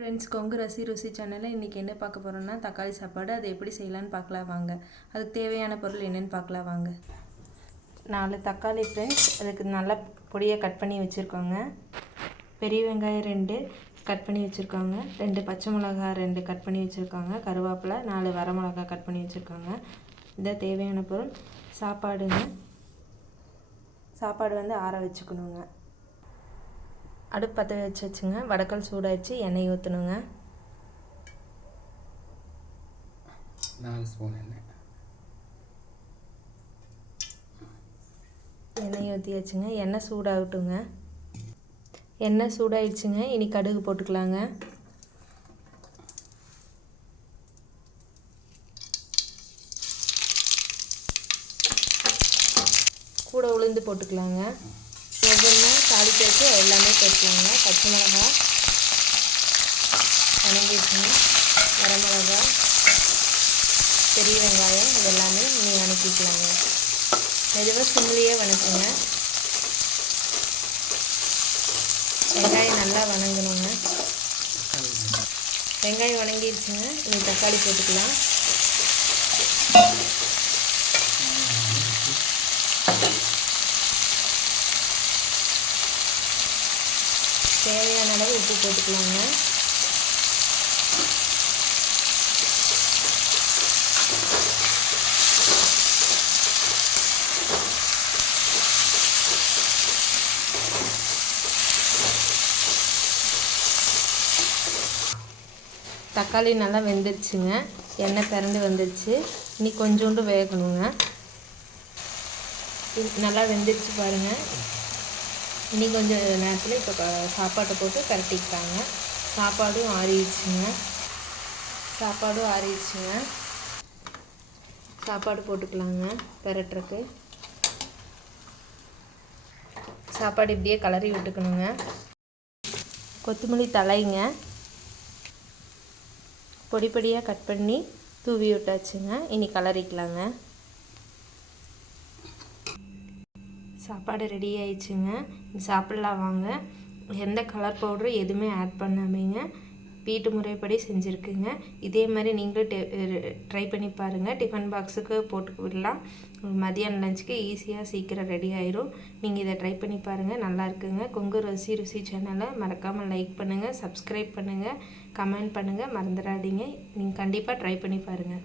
Friends, Kongu ருசி சேனலில் இன்றைக்கி என்ன பார்க்க போகிறோம்னா தக்காளி சாப்பாடு. அது எப்படி செய்யலான்னு பார்க்கலாம் வாங்க. அதுக்கு தேவையான பொருள் என்னென்னு பார்க்கலாம் வாங்க. 4 தக்காளி ஃப்ரெண்ட்ஸ், அதுக்கு நல்லா பொடியாக கட் பண்ணி வச்சுருக்கோங்க. பெரிய வெங்காயம் 2 கட் பண்ணி வச்சுருக்காங்க. 2 பச்சை மிளகாய் 2 கட் பண்ணி வச்சுருக்காங்க. கருவேப்பிலை 4 வரமிளகா கட் பண்ணி வச்சுருக்காங்க. இதான் தேவையான பொருள். சாப்பாடு வந்து ஆற வச்சுக்கணுங்க. அடுப்பு பற்ற வச்சுங்க. வடக்கல் சூடாச்சு. எண்ணெய் ஊற்றணுங்க. 4 ஸ்பூன் எண்ணெய் ஊற்றியாச்சுங்க. எண்ணெய் சூடாகட்டுங்க. எண்ணெய் சூடாயிடுச்சுங்க. இனி கடுகு போட்டுக்கலாங்க. கூட உளுந்து போட்டுக்கலாங்க. ஒவ்வொன்றா தாளிக்கிறதுக்கு எல்லாமே போட்டுக்கலாங்க. பச்சை மிளகாய் வணங்கிடுச்சுங்க. வரமிளகாய், பெரிய வெங்காயம் இதெல்லாமே நீங்கள் வணக்கிக்கலாங்க. மெதுவாக சிம்லேயே வணக்குங்க. வெங்காயம் நல்லா வணங்கணுங்க. வெங்காயம் வணங்கிடுச்சுங்க. இனி தக்காளி போட்டுக்கலாம். தேவையான அளவு உப்பு போட்டுக்கலாங்க. தக்காளி நல்லா வெந்துருச்சுங்க. எண்ணெய் பிறண்டு வந்துருச்சு. இனி கொஞ்சோண்டு வேகணுங்க. நல்லா வெந்துருச்சு பாருங்கள். இனி கொஞ்சம் நேரத்தில் இப்போ சாப்பாட்டை போட்டு கரட்டிக்கிட்டாங்க. சாப்பாடும் ஆறிடுச்சுங்க. சாப்பாடு போட்டுக்கலாங்க. பெரட்டுறக்கு சாப்பாடு இப்படியே கலரி விட்டுக்கணுங்க. கொத்தமல்லி தலைங்க பொடி பொடியாக கட் பண்ணி தூவி விட்டாச்சுங்க. இனி கலரிக்கலாங்க. சாப்பாடு ரெடி ஆயிடுச்சுங்க. சாப்பிட்லாம் வாங்க. எந்த கலர் பவுடரும் எதுவுமே ஆட் பண்ணாமேங்க வீட்டு முறைப்படி செஞ்சுருக்குங்க. இதே மாதிரி நீங்களும் ட்ரை பண்ணி பாருங்கள். டிஃபன் பாக்ஸுக்கு போட்டு விடலாம். மதியானம் லஞ்சுக்கு ஈஸியாக சீக்கிரம் ரெடி ஆயிரும். நீங்கள் இதை ட்ரை பண்ணி பாருங்கள். நல்லா இருக்குங்க. கொங்கு ருசி சேனலை மறக்காமல் லைக் பண்ணுங்கள், சப்ஸ்கிரைப் பண்ணுங்கள், கமெண்ட் பண்ணுங்கள், மறந்துடாதீங்க. நீங்கள் கண்டிப்பாக ட்ரை பண்ணி பாருங்கள்.